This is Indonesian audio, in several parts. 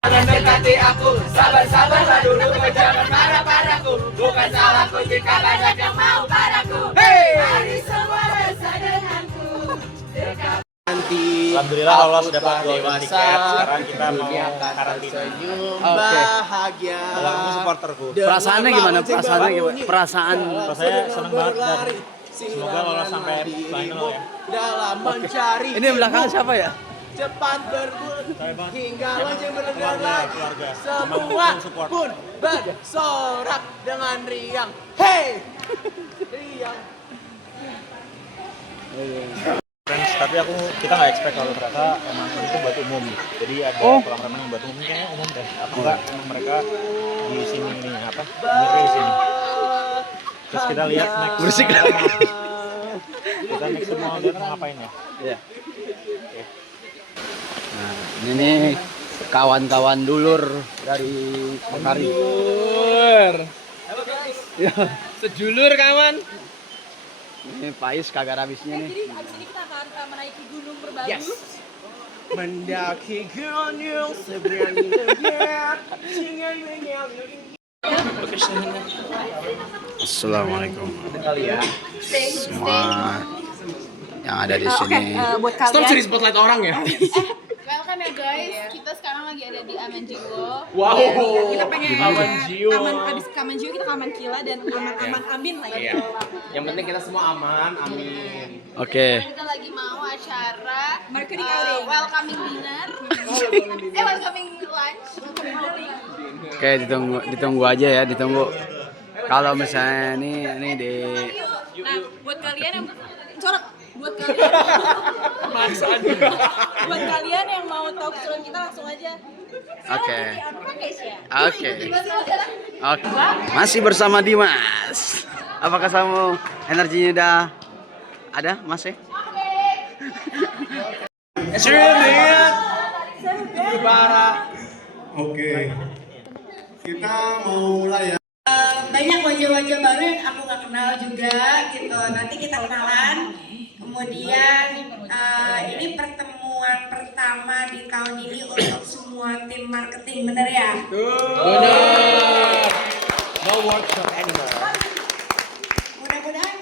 Jangan dekati aku, sabar-sabarlah dulu, jangan marah padaku. Bukan salahku jika banyak yang mau padaku. Mari semua rasa denganku. Alhamdulillah lolos dapat golden ticket. Sekarang kita mau karantina. Bahagia. Aku supporterku. Perasaannya gimana? Saya senang banget dan semoga lolos sampai final ya. Dalam mencari Ini belakang siapa ya? cepat berbun hingga lonceng mendengar lagi. Keluarga. Semua pun bersorak dengan riang. Hey, riang. Friends, tapi kita nggak expect kalau ternyata emang itu buat umum. Jadi ada kolam renang yang buat umum, kayaknya umum deh. Apa enggak emang mereka di sini ini apa? Di sini. Terus kita lihat next. Berisik. Kita next mau lihat mau ngapain ya? Iya. Nah, ini nih kawan-kawan dulur dari Mekari. Dulur. Ya, Sejulur kawan. ini Pais kagak habisnya nih. Jadi abis ini kita akan menaiki gunung Merbabu. Yes. Mendaki gunung seberani lebar. Assalamualaikum Kali ya. semua yang ada di sini. Buat Stop kalian. curi spotlight orang ya. Welcome ya guys. Kita sekarang lagi ada di Aman Jiwo. Wow. Kita pengen Aman Jiwo. abis ke Aman Jiwo kita ke Aman Kila dan aman amin lah ya. Iya. Yang penting kita semua aman. Amin. Oke. Kita lagi mau acara Marketing outing. welcoming dinner. Welcoming lunch. Oke, ditunggu aja ya, ditunggu. Kalau misalnya ini di Nah, buat kalian yang Corak. Buat kalian. buat kalian yang mau tahu keseruan kita langsung aja. Oke. Apa guys ya? Oke. Oke. Masih bersama Dimas. Apakah kamu energinya udah ada, Mas? Oke, kita mau mulai ya. Banyak wajah-wajah baru yang aku nggak kenal juga gitu. Nanti kita kenalan. Kemudian ini pertemuan pertama di tahun ini untuk semua tim marketing, bener ya? Benar. No workshop anymore. Mudah-mudahan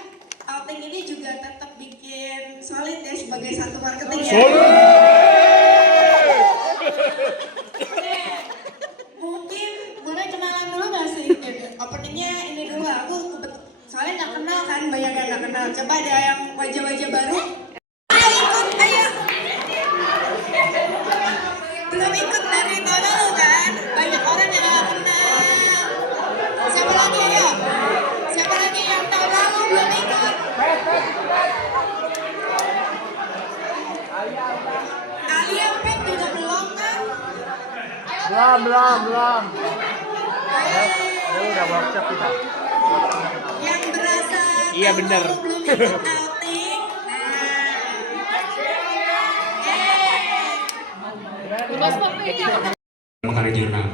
outing ini juga tetap bikin solid ya sebagai satu marketing ya. Oke. Mungkin boleh kenalan dulu nggak sih? Openingnya ini dulu aku soalnya nggak kenal kan, banyak yang nggak kenal. Coba ada yang wajah-wajah baru. Ayo ikut, ayo. Belum ikut dari dulu kan? Banyak orang yang nggak kenal. Siapa lagi ayo? Siapa lagi yang tahun lalu belum ikut? Alia Pet juga belum kan? Belum. Ayo. Udah workshop kita. Yang berasa Iya, bener. tahun lalu belum ikut outing. Mekari Jurnal.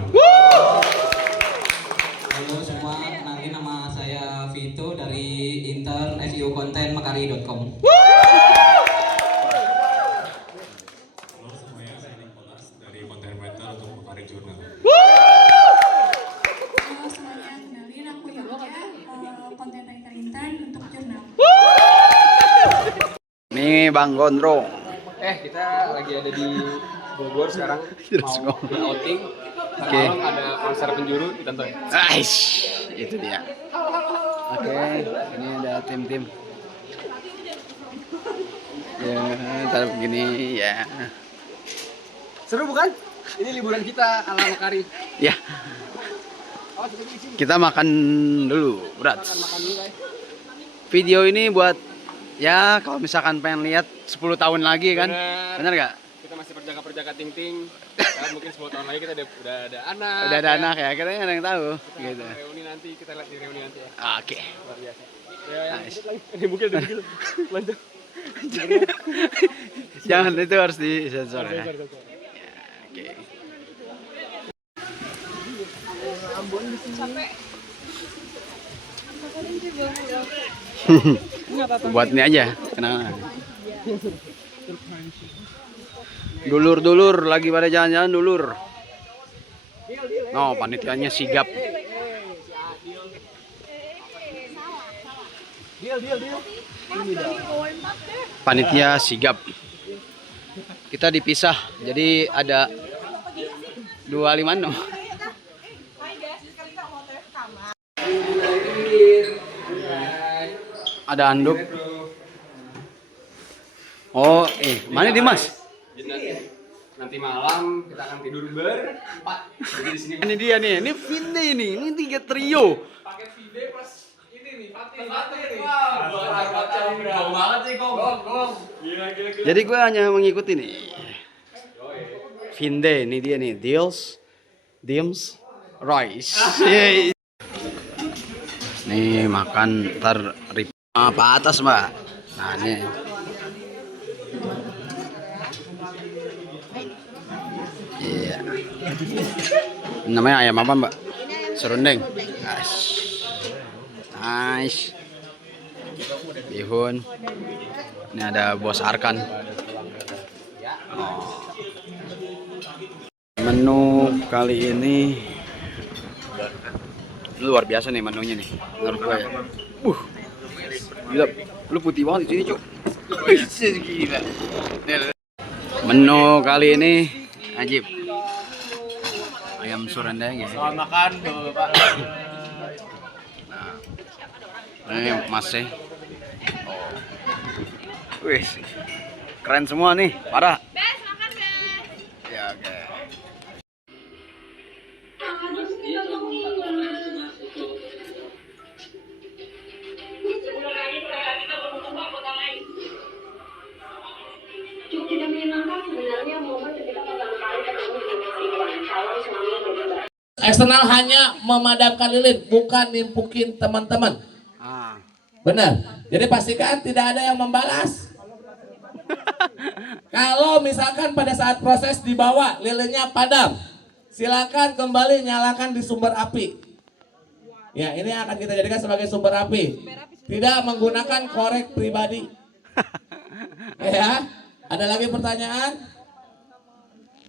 Halo semua, kenalin nama saya Vito dari intern SEO konten mekari.com. Halo semuanya, saya Nicholas dari konten writer untuk Mekari Jurnal. Halo semuanya, kenalin aku Yoga, konten writer intern untuk jurnal. Nih Bang Gondrong. Kita lagi ada di Bogor sekarang. Mau outing. Oke. Malam ada konser penjuru ditonton. Aish, itu dia. Oke, ini ada tim-tim. Ya, ntar begini ya. Seru bukan? Ini liburan kita ala Mekari. Ya, kita makan dulu, berat. Video ini buat ya kalau misalkan pengen lihat 10 tahun lagi kan. Bener gak? Kita masih perjaka ting-ting. Kan mungkin 10 tahun lagi kita udah ada anak. Udah ada anak ya, kita nggak ada yang tahu. Kita Gitu. reuni nanti, kita lihat di reuni nanti ya. Oke. Luar biasa. Ya, Nice. ini mungkin ada bukil. Lanjut. Jangan itu harus disensor ya. Oke. Buat ini aja, kenangan. Dulur-dulur lagi pada jalan-jalan dulur. No, panitianya sigap. Panitia sigap. Kita dipisah, jadi ada 256. Ada anduk. Oh, mana Dimas? Nanti malam kita akan tidur berempat. Jadi di sini Ini dia nih, ini Vinde ini 3 trio. pakai video plus ini nih, Fatih nih. Gong banget sih, gong. Gila. Jadi gue hanya mengikuti nih. Vinde, ini dia nih, Dims, Rice. Yeay. Nih makan ntar apa atas mbak. Nah ini. Iya. Namanya ayam apa mbak? Serundeng. Nice. Bihun. Ini ada bos Arkan. Oh. Menu kali ini luar biasa nih menunya nih menurut gue ya. Gila, lu putih banget di sini cuk. Gila. Menu kali ini ajib. Ayam serundeng ya. Selamat makan Bapak. Nah, ini masih. Wih, keren semua nih, parah. Bes, makan Bes. Ya oke. Eksternal hanya memadamkan lilin, bukan nimpukin teman-teman. Benar. Jadi pastikan tidak ada yang membalas. Kalau misalkan pada saat proses dibawa lilinnya padam, silakan kembali nyalakan di sumber api. Ya, ini akan kita jadikan sebagai sumber api. Tidak menggunakan korek pribadi. Ya, ada lagi pertanyaan?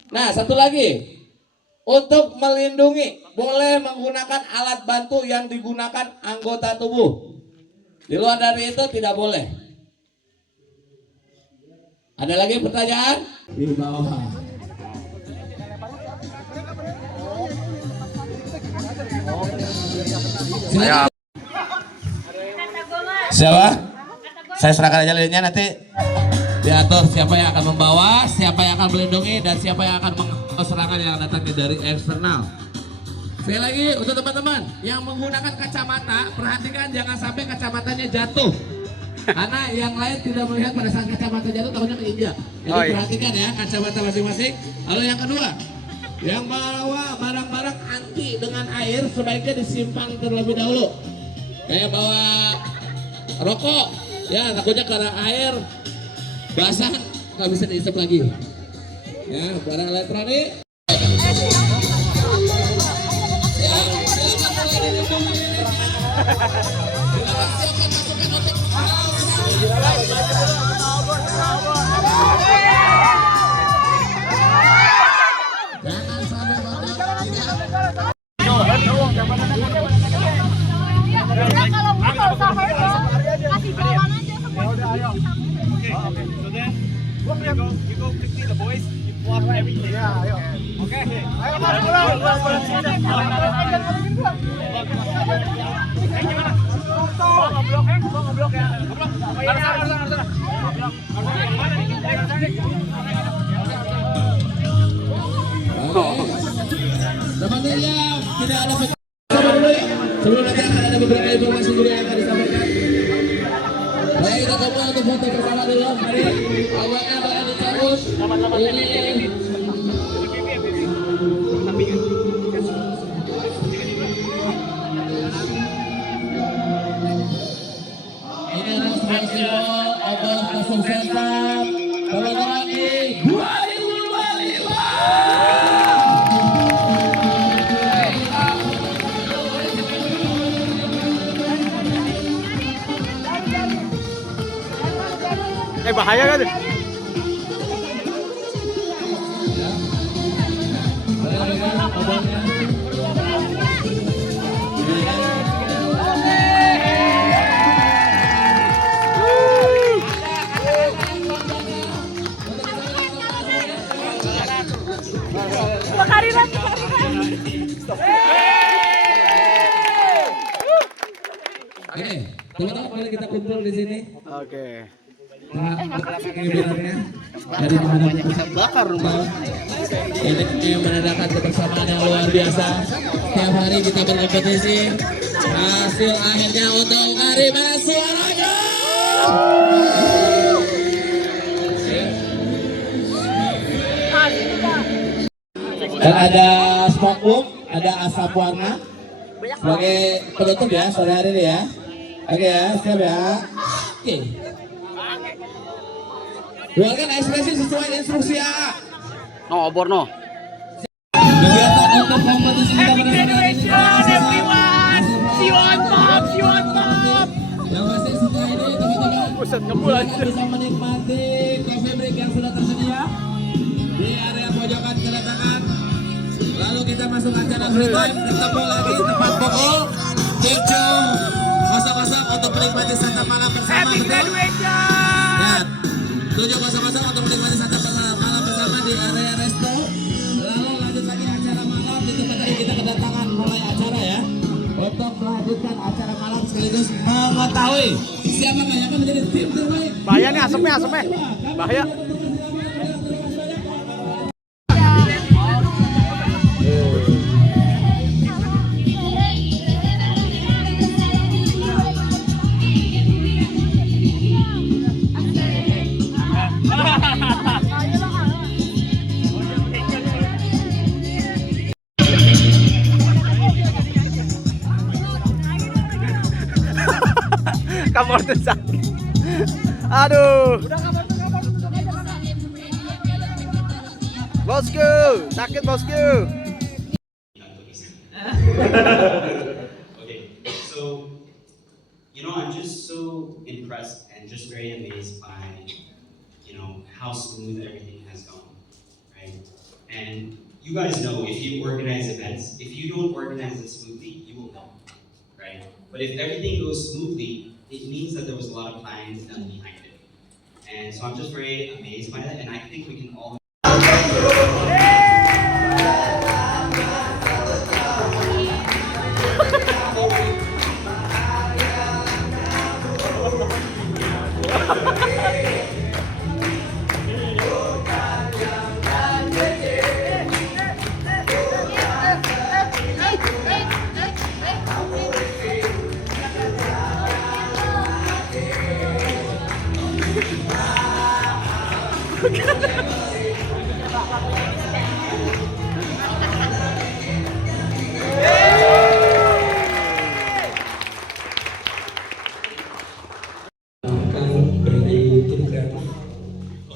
Nah, satu lagi. Untuk melindungi, boleh menggunakan alat bantu yang digunakan anggota tubuh. Di luar dari itu tidak boleh. Ada lagi pertanyaan? Di bawah. Saya Siapa? Saya serahkan aja lilinnya, nanti diatur siapa yang akan membawa, siapa yang akan melindungi, dan siapa yang akan serangan yang datangnya dari eksternal. Sekali lagi untuk teman-teman yang menggunakan kacamata, perhatikan jangan sampai kacamatanya jatuh. Karena yang lain tidak melihat pada saat kacamata jatuh, takutnya keinjak. Jadi perhatikan ya kacamata masing-masing. Lalu yang kedua, yang bawa barang-barang anti dengan air sebaiknya disimpan terlebih dahulu. Kayak bawa rokok, ya takutnya karena air basah nggak bisa diisep lagi. Ya, barang elektronik. Jangan sampai Kalau sama itu kasih jalan aja Teman-teman tidak ada sebelum nanti akan ada beberapa informasi juga yang akan disampaikan. Baik, kita coba untuk foto bersama dulu. Mari, awalnya bakal dicabut. Ini adalah sebuah simbol atas kesuksesan teman-teman di 2025. bahaya kan? Boleh obongnya. Oke, teman-teman mari kita kumpul di sini. Oke. Dari teman-teman kita bakar rumah. Ini menandakan kebersamaan yang luar biasa. Setiap hari kita berkompetisi. Hasil akhirnya untuk Ari, mana suaranya? Dan ada smoke boom, ada asap warna sebagai penutup ya sore hari ini ya. Oke ya, siap ya. Oke. Keluarkan ekspresi sesuai instruksi A. No, obor no. Kegiatan untuk kompetisi kita pada sore hari ini. See you on top, see you on top. Yang masih setelah ini teman-teman bisa menikmati coffee break yang sudah tersedia di area pojokan kedatangan. Lalu kita masuk acara free time, ketemu lagi tempat pukul 7.00 untuk menikmati santap malam bersama. Happy graduation. Ya, 7.00 untuk menikmati santap malam bersama di area resto. Lalu lanjut lagi acara malam di tempat tadi kita kedatangan mulai acara ya. Untuk melanjutkan acara malam sekaligus mengetahui siapa yang akan menjadi tim terbaik. Bahaya nih asapnya, bahaya. Kamar tuh sakit. Aduh. Bosku, sakit bosku. Okay, so I'm just so impressed and just very amazed by how smooth everything has gone, right? And you guys know if you organize events, if you don't organize it smoothly, you will know, right? But if everything goes smoothly, it means that there was a lot of plans done behind it. And so I'm just very amazed by that, and I think we can all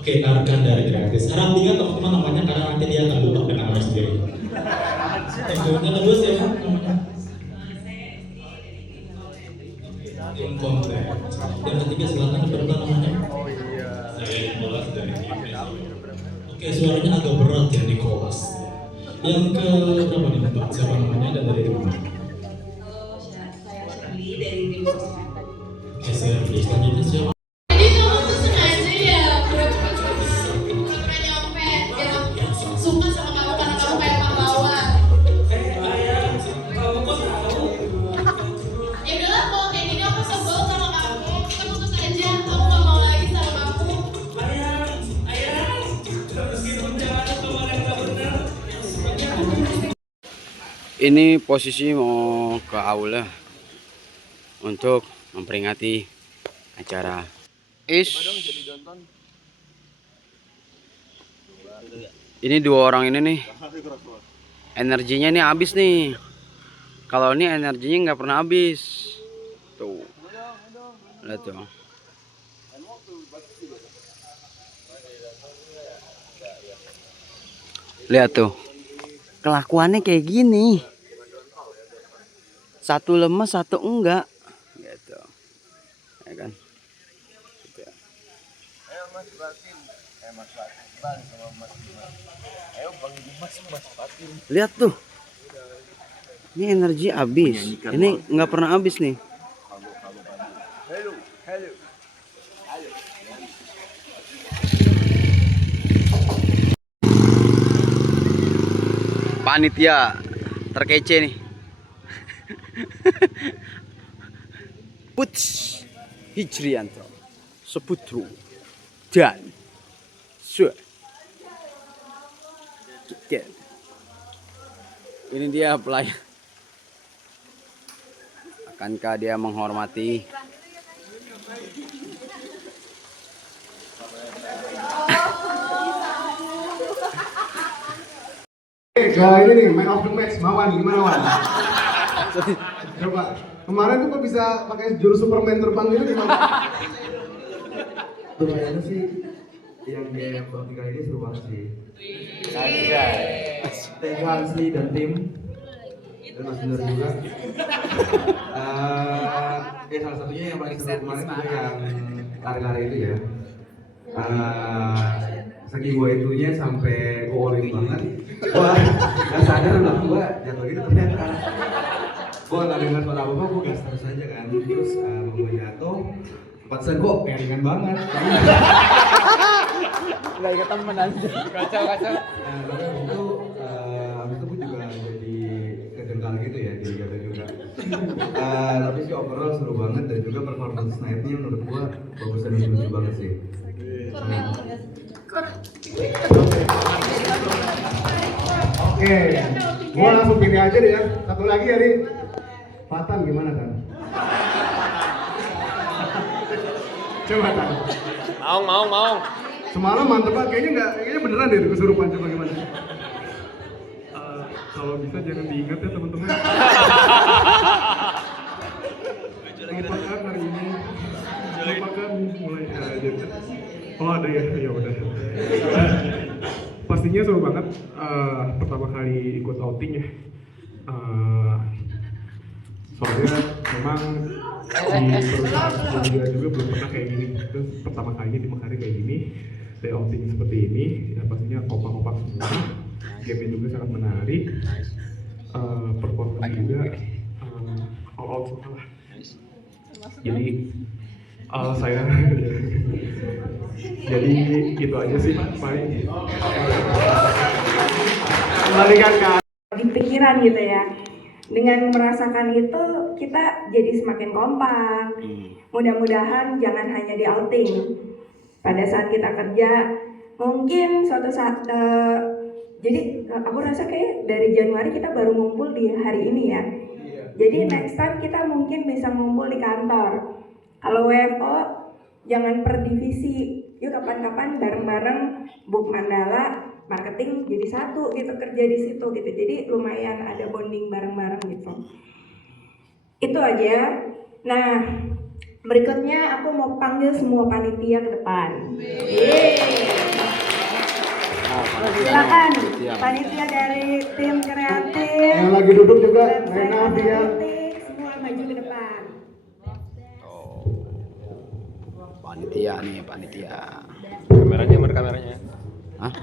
Oke, Arkan dari Gratis. Sekarang tiga teman-teman namanya karena nanti dia akan lupa dengan namanya sendiri. Yang kedua siapa namanya? Tim Konten. Yang ketiga silakan berapa namanya? Saya Nicholas dari IPS. Oke, suaranya agak berat ya Nicholas. Yang ke berapa nih Mbak? Siapa namanya dan dari mana? Saya Shirley dari tim kesehatan. Oke, Shirley. Selanjutnya siapa? Ini posisi mau ke aula untuk memperingati acara IS. Ini dua orang ini nih, energinya nih habis nih. Kalau ini energinya nggak pernah habis. Tuh, lihat tuh. Lihat tuh, kelakuannya kayak gini. Satu lemes, satu enggak. Gitu. Ya kan? Gitu. Ayo Mas Batin. Mas Batin bang sama Mas Dimas. Ayo Bang Dimas, Mas Batin. Lihat tuh. Ini energi habis. Ini nggak pernah habis nih. Panitia terkece nih. Puts Hijrianto Seputru dan ini dia pelayan. Akankah dia menghormati? Ini nih, man of the match, Mawan, gimana Wan? Coba, kemarin tuh kok bisa pakai jurus Superman terbang gitu gimana? Tuh kayaknya sih, yang game outing kali ini seru banget sih. Thank you Hansli dan tim, dan Mas Bener juga. Salah satunya yang paling seru kemarin juga yang lari-lari itu ya. Saking gue itunya sampai all-in banget. Wah, gak sadar lah gue jatuh gitu ternyata. Gue gak dengar suara apa-apa, gue gas terus aja kan. Terus gue jatuh, pantesan gue kayak ringan banget. Gak inget temen aja. Kacau. Tapi abis itu gue juga jadi kejengkal gitu ya di Liga juga. Tapi sih overall seru banget dan juga performance night-nya menurut gue bagus dan lucu banget sih. Oke, gua langsung pilih aja deh ya. Satu lagi ya, Ri. Fatan gimana kan? Coba Tan. Mau. Semalam mantep banget, kayaknya beneran deh kesurupan, coba gimana? Kalau bisa jangan diingat ya teman-teman. Lupakan hari ini. Lupakan mulai aja. Oh ada ya udah. Pastinya seru banget. Pertama kali ikut outing ya. Soalnya memang di perusahaan sebelumnya juga belum pernah kayak gini. Terus pertama kalinya di Mekari kayak gini, day outing seperti ini. Ya pastinya kompak-kompak semua. Game juga sangat menarik. Performance juga all out semua lah. Jadi saya jadi itu aja sih paling kembalikan ke Di pikiran gitu ya. Dengan merasakan itu kita jadi semakin kompak. Mudah-mudahan jangan hanya di outing. Pada saat kita kerja, mungkin suatu saat jadi aku rasa kayak dari Januari kita baru ngumpul di hari ini ya. Jadi next time kita mungkin bisa ngumpul di kantor. Kalau WFO jangan per divisi. Yuk kapan-kapan bareng-bareng Book Mandala marketing jadi satu gitu, kerja di situ gitu. Jadi lumayan ada bonding bareng-bareng gitu. Itu aja. Nah, berikutnya aku mau panggil semua panitia ke depan. Silakan panitia dari tim kreatif. Yang lagi duduk juga, Rena, Via. Semua maju ke depan. Panitia. Kameranya mana kameranya? Hah?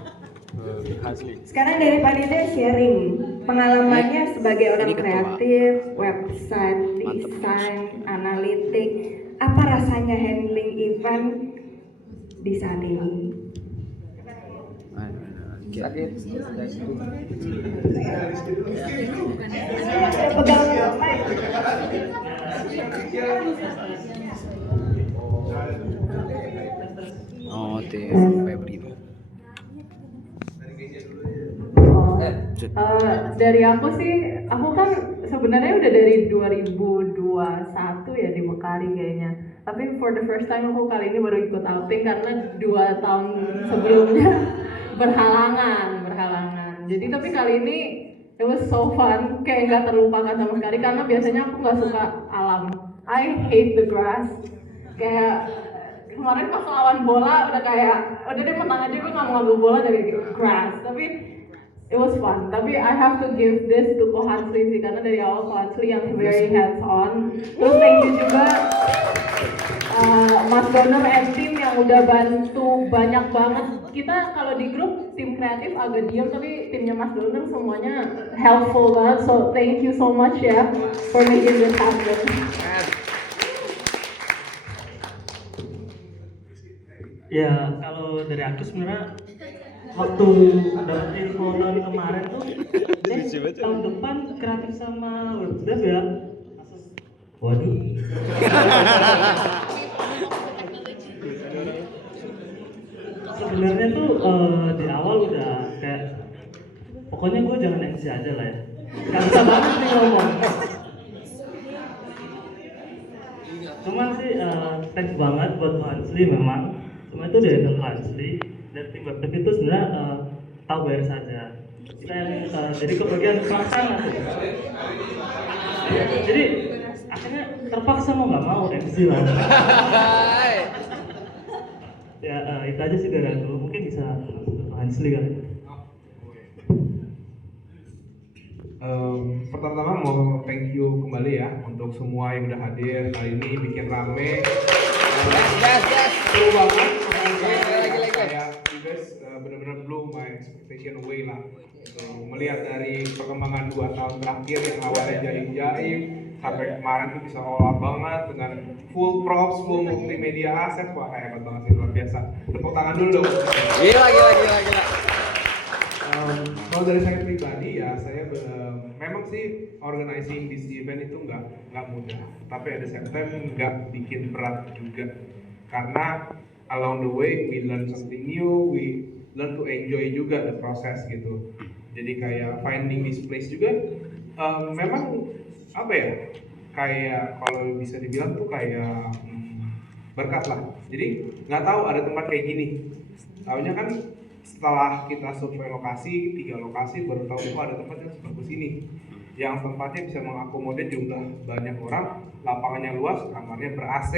Asli. Sekarang dari panitia sharing pengalamannya sebagai orang kreatif, website, desain, analitik. Apa rasanya handling event di saat ini? Oh, Febri. Dari aku sih, aku kan sebenarnya udah dari 2021 ya di Mekari kayaknya. Tapi for the first time aku kali ini baru ikut outing karena 2 tahun sebelumnya berhalangan. Jadi tapi kali ini it was so fun, kayak nggak terlupakan sama sekali karena biasanya aku nggak suka alam. I hate the grass. Kayak kemarin pas lawan bola udah kayak udah deh menang aja, gue nggak mau ngambil bola dari grass. Tapi it was fun. Tapi I have to give this to Ko Hansli sih karena dari awal Ko Hansli yang very hands on. Terus thank you juga Mas Donor and tim yang udah bantu banyak banget. Kita kalau di grup tim kreatif agak diam, tapi timnya Mas Donald semuanya helpful banget. So thank you so much ya for making this happen. Ya, kalau dari aku sebenarnya waktu dapat info tahun kemarin tuh, tahun depan kreatif sama webdev ya. Waduh. Sebenarnya tuh di awal udah kayak pokoknya gue jangan MC aja lah ya. Gak bisa banget nih ngomong. Cuman sih thanks banget buat Hansli memang. Cuma itu dari Hansli dan tim webdev itu sebenarnya tahu beres saja. Kita yang jadi kebagian pelaksana tuh. Jadi akhirnya terpaksa mau nggak mau MC lah. Ya itu aja sih dari aku. Mungkin bisa Hansli kali. Pertama-tama mau thank you kembali ya untuk semua yang udah hadir kali ini bikin rame. Seru banget. Kayak you guys benar-benar blow my expectation away lah. Melihat dari perkembangan 2 tahun terakhir yang awalnya jaim-jaim sampai kemarin tuh bisa all out banget dengan full props, full multimedia asset. Wah hebat banget sih, luar biasa. Tepuk tangan dulu dong. Gila. Kalau dari saya pribadi ya, saya memang sih organizing this event itu nggak mudah, tapi at the same time nggak bikin berat juga, karena along the way we learn something new, we learn to enjoy juga the process gitu. Jadi kayak finding this place juga memang apa ya, kayak kalau bisa dibilang tuh kayak berkat lah. Jadi nggak tahu ada tempat kayak gini, taunya kan setelah kita survei lokasi, 3 lokasi, baru tahu kok ada tempat yang sebagus ini, yang tempatnya bisa mengakomodir jumlah banyak orang, lapangannya luas, kamarnya ber-AC.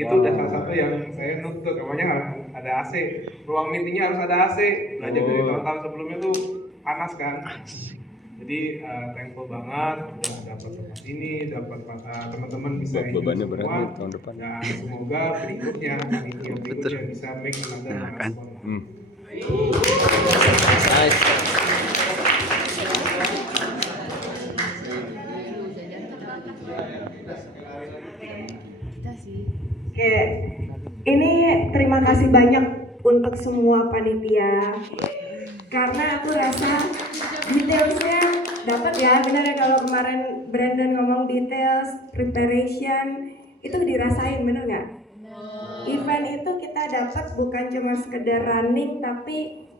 Itu udah salah satu yang saya nuntut, kamarnya ada AC, ruang meetingnya harus ada AC. Belajar dari tahun-tahun sebelumnya tuh panas kan. Jadi thankful banget udah dapat tempat ini, dapat teman-teman bisa bebannya berat semua. tahun depan. Dan semoga berikutnya bisa make another milestone. Nice. Oke, ini terima kasih banyak untuk semua panitia, karena aku rasa detailsnya dapat ya, benar ya kalau kemarin Brandon ngomong details, preparation itu dirasain, bener nggak? Event itu kita dapat bukan cuma sekedar running, tapi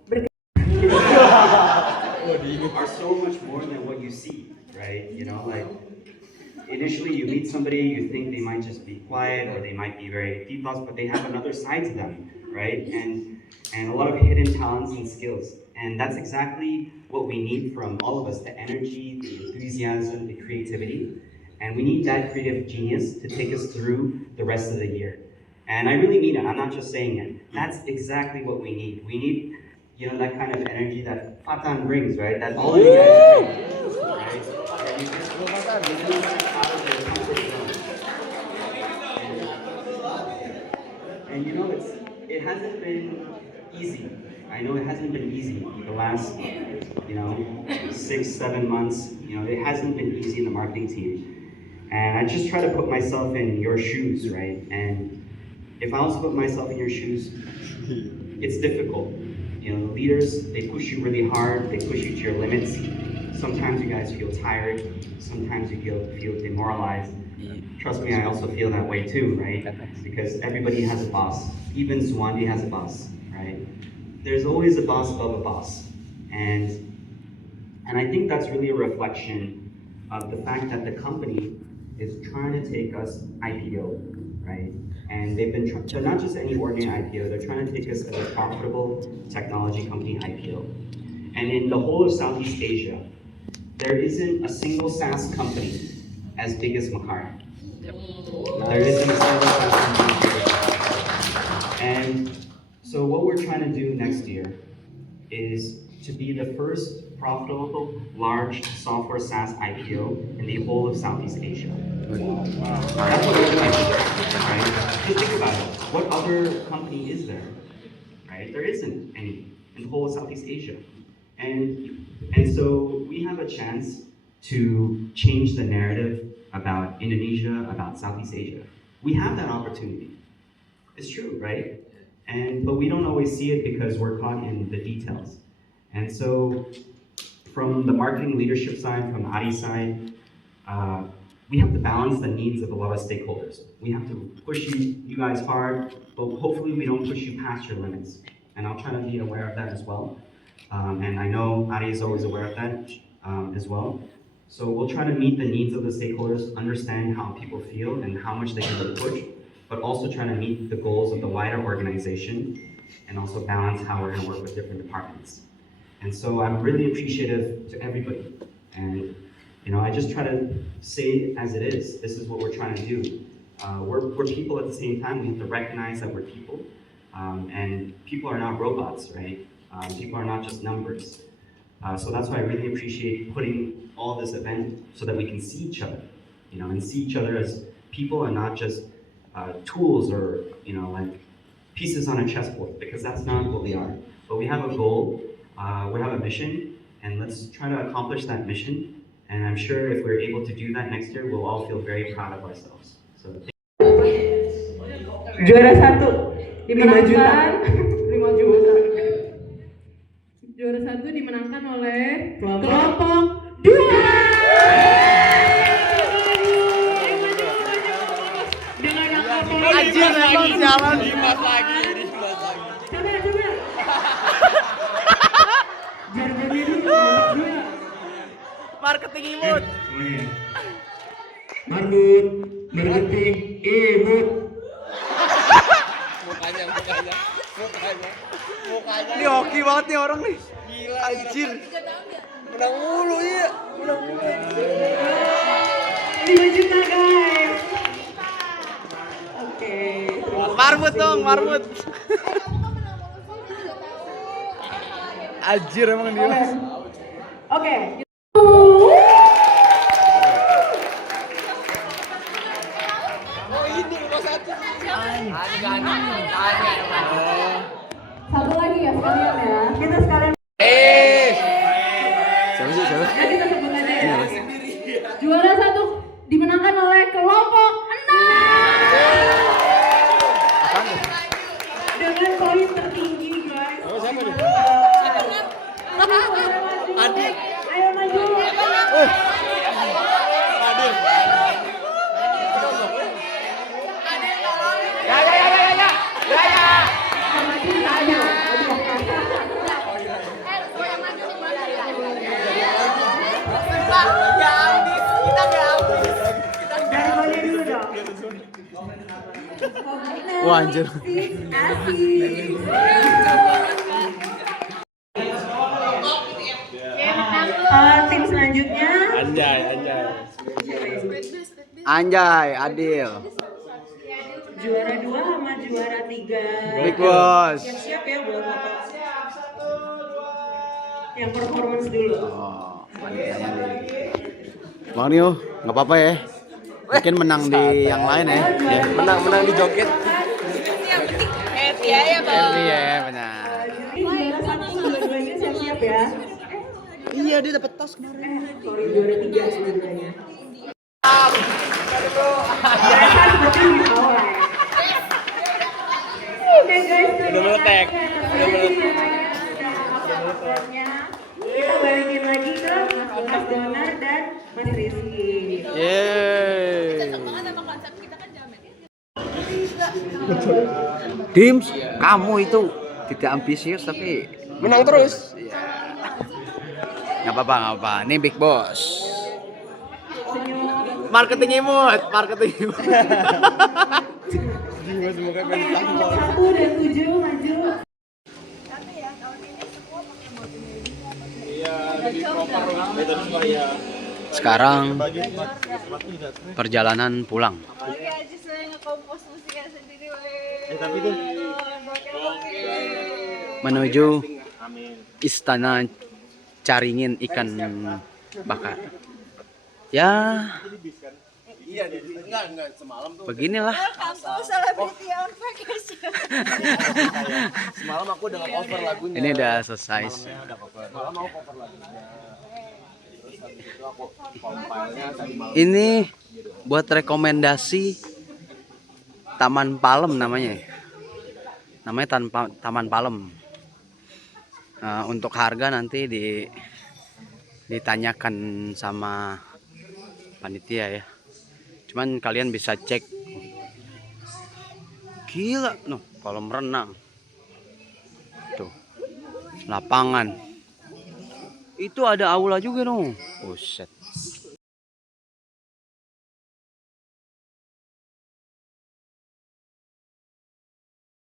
are so much more than what you see, right? You know, like initially you meet somebody, you think they might just be quiet or they might be very deep thoughts, but they have another side to them, right? And a lot of hidden talents and skills. And that's exactly what we need from all of us, the energy, the enthusiasm, the creativity. And we need that creative genius to take us through the rest of the year. And I really mean it, I'm not just saying it. That's exactly what we need. We need, you know, that kind of energy that Fatan brings, right? That all of you guys bring, right? And you just out of your comfort zone. And you know, it hasn't been easy. I know it hasn't been easy the last, 6-7 months. You know, it hasn't been easy in the marketing team. And I just try to put myself in your shoes, right? And if I was to put myself in your shoes, it's difficult. You know, the leaders, they push you really hard, they push you to your limits. Sometimes you guys feel tired, sometimes you feel demoralized. Trust me, I also feel that way too, right? Because everybody has a boss. Even Zwandi has a boss, right? There's always a boss above a boss. And I think that's really a reflection of the fact that the company is trying to take us IPO, right? And they've been so not just any ordinary IPO, they're trying to take us as a profitable technology company IPO. And in the whole of Southeast Asia, there isn't a single SaaS company as big as Makari. There isn't a single SaaS company. And so what we're trying to do next year is to be the first profitable large software SaaS IPO in the whole of Southeast Asia. That's what we're doing, right? Just think about it. What other company is there? Right? There isn't any. in the whole of Southeast Asia. And so we have a chance to change the narrative about Indonesia, about Southeast Asia. We have that opportunity. It's true, right? But we don't always see it because we're caught in the details. And so from the marketing leadership side, from Ari's side, we have to balance the needs of a lot of stakeholders. We have to push you guys hard, but hopefully we don't push you past your limits. And I'll try to be aware of that as well. And I know Ari is always aware of that as well. So we'll try to meet the needs of the stakeholders, understand how people feel and how much they can push, but also try to meet the goals of the wider organization and also balance how we're gonna work with different departments. And so I'm really appreciative to everybody. And I just try to say it as it is. This is what we're trying to do. We're people at the same time. We have to recognize that we're people. And people are not robots, right? People are not just numbers. So that's why I really appreciate putting all this event so that we can see each other, and see each other as people and not just tools or, like pieces on a chessboard, because that's not what we are. But we have a goal, we have a mission, and let's try to accomplish that mission. And I'm sure if we're able to do that next year, we'll all feel very proud of ourselves. So. Juara 1 dimenangkan 5 juta. Juara 1 dimenangkan oleh kelompok 2. Anjir, emang jalan Dimas lagi. Coba. Marketing imut. Marketing imut. Mukanya. Ini hoki banget nih orang nih. Gila, anjir. Menang mulu ya. 5 juta guys. Oke. Marmut dong, marmut. Anjir emang dia. Oke. Satu lagi ya sekalian ya. Kita sekalian. Siapa? Ya kita sebut aja ya. Juara 1 dimenangkan oleh kelompok 6. Dengan poin tertinggi guys. Siapa nih? Adil. Ayo maju. Adil. Wah anjir. Tim selanjutnya. Anjay, Adil. Juara 2 sama juara 3. Big Boss. Siap ya buat foto. Yang performance dulu. Bang Rio, nggak apa-apa ya. Mungkin menang di yang lain ya. Menang di joget. Happy ya bang. Happy ya, benar. Juara 1 dua-duanya siap-siap ya. Iya, dia dapat tas kemarin. Sorry, juara 3 sebenarnya. Oke guys, Udah meletek. kita balikin lagi ke Mas Donar dan Mas Rizky. Yeay. Dims, kamu itu tidak ambisius tapi menang terus. Nggak apa-apa. Ini Big Boss. Marketing imut. Kelompok 1 dan 7 maju. Sekarang perjalanan pulang menuju Istana Caringin Ikan Bakar. Ya, Iya, enggak semalam tuh. Beginilah. Kampung Celebrity on Vacation. Semalam aku udah nge-cover lagunya. Ini udah selesai. Semalam aku cover lagunya. Terus habis itu aku compile-nya tadi malam. Ini buat rekomendasi Taman Palem namanya. Namanya Taman Palem. Untuk harga nanti ditanyakan sama panitia ya. Cuman kalian bisa cek. Gila, noh, kolam renang. Tuh. Lapangan. Itu ada aula juga noh. Buset.